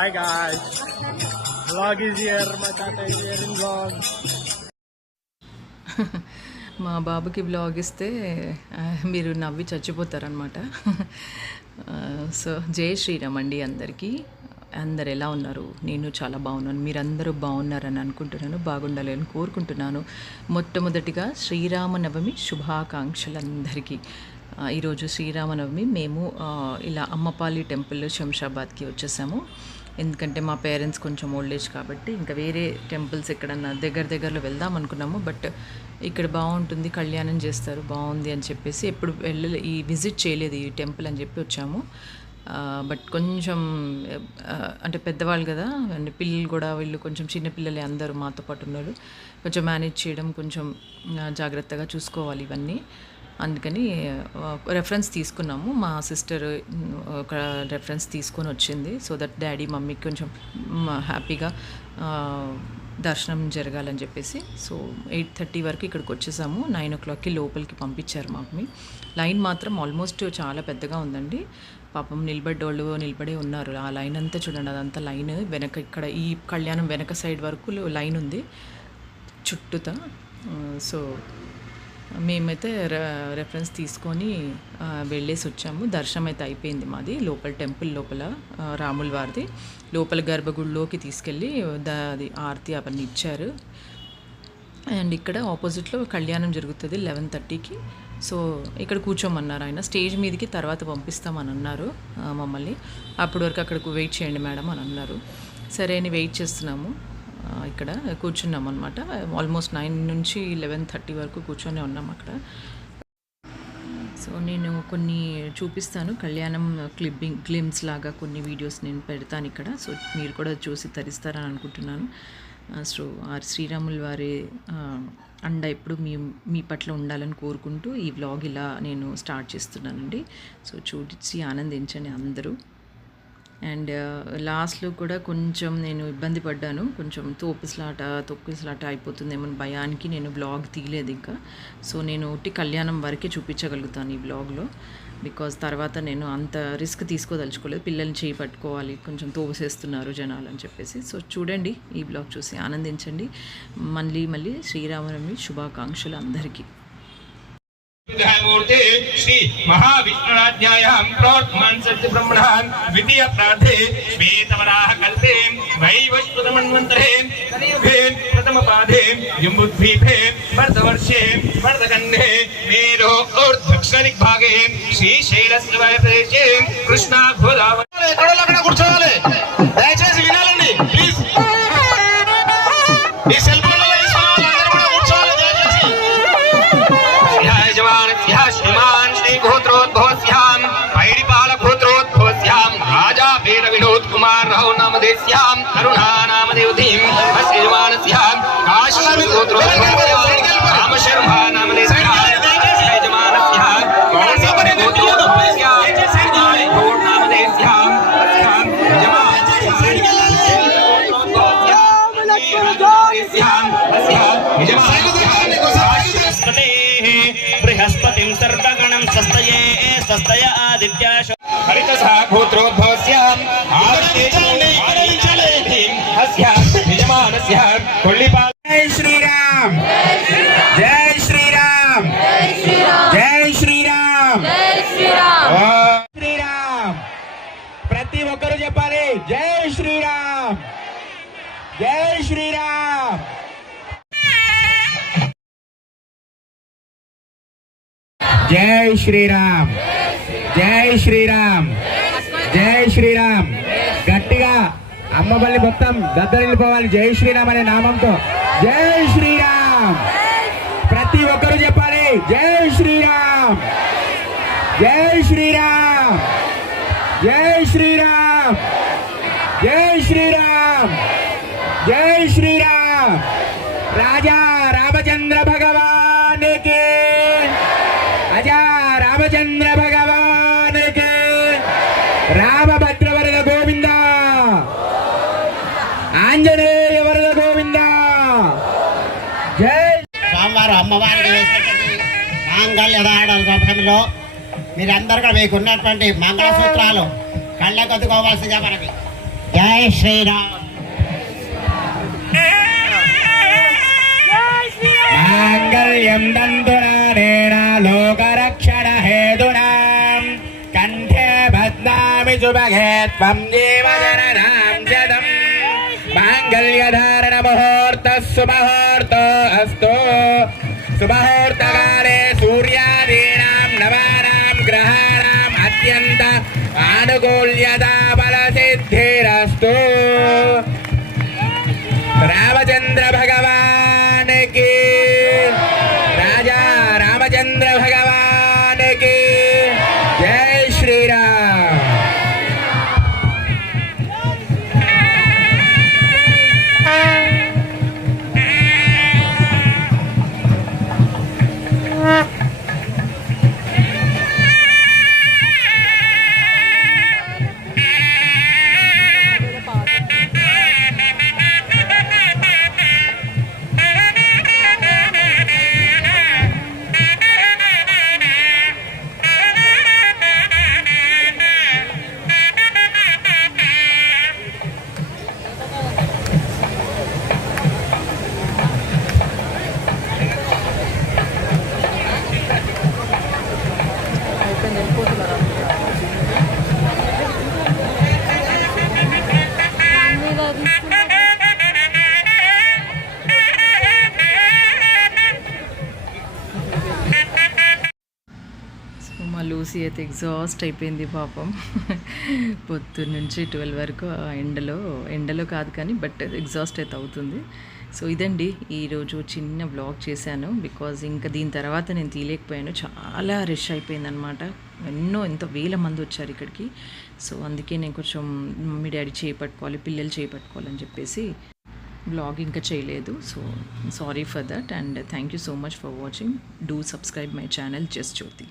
Hi guys, vlog is here. My tata is here in vlog. మా బాబుకి blog ఇస్తే మీరు నవ్వి చచ్చిపోతారనమాట. సో జై శ్రీరామ్ అండి అందరికీ. అందరు ఎలా ఉన్నారు? నేను చాలా బాగున్నాను. మీరందరూ బాగున్నారని అనుకుంటున్నాను, బాగుండాలి అని కోరుకుంటున్నాను. మొట్టమొదటిగా శ్రీరామనవమి శుభాకాంక్షలు అందరికీ. ఈరోజు శ్రీరామనవమి. మేము ఇలా అమ్మపాలి టెంపుల్ శంషాబాద్కి వచ్చేసాము. ఎందుకంటే మా పేరెంట్స్ కొంచెం ఓల్డ్ ఏజ్ కాబట్టి ఇంకా వేరే టెంపుల్స్ ఎక్కడన్నా దగ్గరలో వెళ్దాం అనుకున్నాము. బట్ ఇక్కడ బాగుంటుంది, కళ్యాణం చేస్తారు, బాగుంది అని చెప్పేసి ఎప్పుడు ఈ విజిట్ చేయలేదు ఈ టెంపుల్ అని చెప్పి వచ్చాము. బట్ కొంచెం అంటే పెద్దవాళ్ళు కదా, అంటే పిల్లలు కూడా వీళ్ళు కొంచెం చిన్నపిల్లలే అందరూ మాతో పాటు ఉన్నారు. కొంచెం మేనేజ్ చేయడం కొంచెం జాగ్రత్తగా చూసుకోవాలి ఇవన్నీ. అందుకని రెఫరెన్స్ తీసుకున్నాము. మా సిస్టర్ ఒక రెఫరెన్స్ తీసుకొని వచ్చింది. సో దట్ డాడీ మమ్మీకి కొంచెం హ్యాపీగా దర్శనం జరగాలని చెప్పేసి. సో 8:30 వరకు ఇక్కడికి వచ్చేసాము. 9 o'clockకి లోపలికి పంపించారు మమ్మీ. లైన్ మాత్రం ఆల్మోస్ట్ చాలా పెద్దగా ఉందండి. పాపం నిలబడే ఉన్నారు. ఆ లైన్ అంతా చూడండి, అదంతా లైన్ వెనక, ఇక్కడ ఈ కళ్యాణం వెనక సైడ్ వరకు లైన్ ఉంది చుట్టూతా. సో మేమైతే రెఫరెన్స్ తీసుకొని వెళ్ళేసి వచ్చాము. దర్శనం అయితే అయిపోయింది మాది. లోపల టెంపుల్ లోపల రాముల వారిది లోపల గర్భగుడిలోకి తీసుకెళ్ళి అది ఆరతి అవన్నీ ఇచ్చారు. అండ్ ఇక్కడ ఆపోజిట్లో కళ్యాణం జరుగుతుంది 11:30కి. సో ఇక్కడ కూర్చోమన్నారు ఆయన. స్టేజ్ మీదకి తర్వాత పంపిస్తామని అన్నారు మమ్మల్ని. అప్పటి వరకు అక్కడికి వెయిట్ చేయండి మేడం అని అన్నారు. సరే అని వెయిట్ చేస్తున్నాము. ఇక్కడ కూర్చున్నాం అనమాట. ఆల్మోస్ట్ 9 నుంచి 11:30 వరకు కూర్చొని ఉన్నాం అక్కడ. సో నేను కొన్ని చూపిస్తాను, కళ్యాణం గ్లిమ్స్ లాగా కొన్ని వీడియోస్ నేను పెడతాను ఇక్కడ. సో మీరు కూడా చూసి తరిస్తారని అనుకుంటున్నాను. సో శ్రీరాముల వారి అండ ఎప్పుడు మీ పట్ల ఉండాలని కోరుకుంటూ ఈ వ్లాగ్ ఇలా నేను స్టార్ట్ చేస్తున్నానండి. సో చూసి ఆనందించండి అందరూ. అండ్ లాస్ట్లో కూడా కొంచెం నేను ఇబ్బంది పడ్డాను. కొంచెం తొక్కిసలాట అయిపోతుందేమో భయానికి నేను బ్లాగ్ తీయలేదు ఇంకా. సో నేను ఒకటి కళ్యాణం వరకే చూపించగలుగుతాను ఈ బ్లాగ్లో. బికాజ్ తర్వాత నేను అంత రిస్క్ తీసుకోదలుచుకోలేదు. పిల్లల్ని చేయి పట్టుకోవాలి, కొంచెం తోసేస్తున్నారు జనాలు అని చెప్పేసి. సో చూడండి, ఈ బ్లాగ్ చూసి ఆనందించండి. మళ్ళీ శ్రీరామనవమి శుభాకాంక్షలు అందరికీ. मूर्ते श्री महाविष्णुराज्ञायां प्रोत्मन् सत्यब्रह्मणान् द्वितीय प्रार्थे श्वेतवराह कल्पे वैवस्वतमन्वन्तरे कलियुगे प्रथमपादे जम्बुद्वीपे वर्धवर्षे वर्धकन्धे मेरो ऊर्ध्वक्षदिग्भागे श्रीशैलस्य प्रदेशे कृष्णा गोदावरी కూర్చోవాలి. దయచేసి వినాలండి ప్లీజ్. ఈ సెల్ ఫోన్ श्रीमान श्री गोत्रोद्भवस्यां पैडिपाल गोत्रोद्भवस्यां राजा वेद विनोद कुमार राव नामधेस्यां करुणा नामदेवतीं श्रीमानस्यां काशी गोत्रोद्भवस्यां राम शर्मा नामधेस्यां यजमानस्यां कौण्डिन्य गोत्रोद्भवस्यां गोड नामधेस्यां बृहस्पतिं सर्वगणं स्वस्तय आदित्या हरितसा गोत्रोद्भवस्यां अस्यां यजमानस्यां कोल्लिपाल. जय श्रीराम, जय श्रीराम, जय श्रीराम, श्रीराम. ప్రతి ఒక్కరు చెప్పాలి జై శ్రీరామ్, జై శ్రీరామ్. జై శ్రీరామ్, జై శ్రీరామ్, జై శ్రీరామ్. గట్టిగా అమ్మబల్లి మొత్తం దద్దరిల్లిపోవాలి జై శ్రీరామ్ అనే నామంతో. జై శ్రీరామ్. ప్రతి ఒక్కరూ చెప్పాలి జై శ్రీరామ్, జై శ్రీరామ్, జై శ్రీరామ్, జై శ్రీరామ్, జై శ్రీరామ్. రాజా రామచంద్ర భగవానికి, అజా రామచంద్ర భగవానికి, రామభద్రవరద గోవింద, ఆంజనేయ వరద గోవింద. జై. స్వామివారు అమ్మవారికి వేసినటువంటి మాంగళ్యధారణ సమయంలో మీరందరూ కూడా మీకు ఉన్నటువంటి మంగళసూత్రాలు కళ్ళకొద్దుకోవాల్సిందిగా మనకి జై శ్రీరామ్. మాంగళ్యం దంతునానేన లోకరక్షణ హేతునా కంఠే బధ్నామి శుభగే త్వం జీవజననాం శతం మాంగళ్యధారణ ముహూర్తః సుముహూర్తో అస్తు సుముహూర్తకాలే సూర్యాదీనాం నవానాం గ్రహాణాం అత్యంత ఆనుకూల్యతా బలసిద్ధిరస్తు. రామచంద్ర భగవాన్ की राजा रामचंद्र भगवान की जय श्री राम. మా లూసీ అయితే ఎగ్జాస్ట్ అయిపోయింది పాపం. పొద్దున్న నుంచి 12 వరకు ఎండలో కాదు కానీ బట్ ఎగ్జాస్ట్ అయితే అవుతుంది. సో ఇదండి ఈరోజు చిన్న వ్లాగ్ చేశాను. బికాజ్ ఇంకా దీని తర్వాత నేను తీయలేకపోయాను, చాలా రష్ అయిపోయిందనమాట. ఎంతో వేల మంది వచ్చారు ఇక్కడికి. సో అందుకే నేను కొంచెం మమ్మీ డాడీ చేపట్టుకోవాలి, పిల్లలు చేపట్టుకోవాలని చెప్పేసి వ్లాగ్ ఇంకా చేయలేదు. So sorry for that and thank you so much for watching. Do subscribe my channel just Jyothi.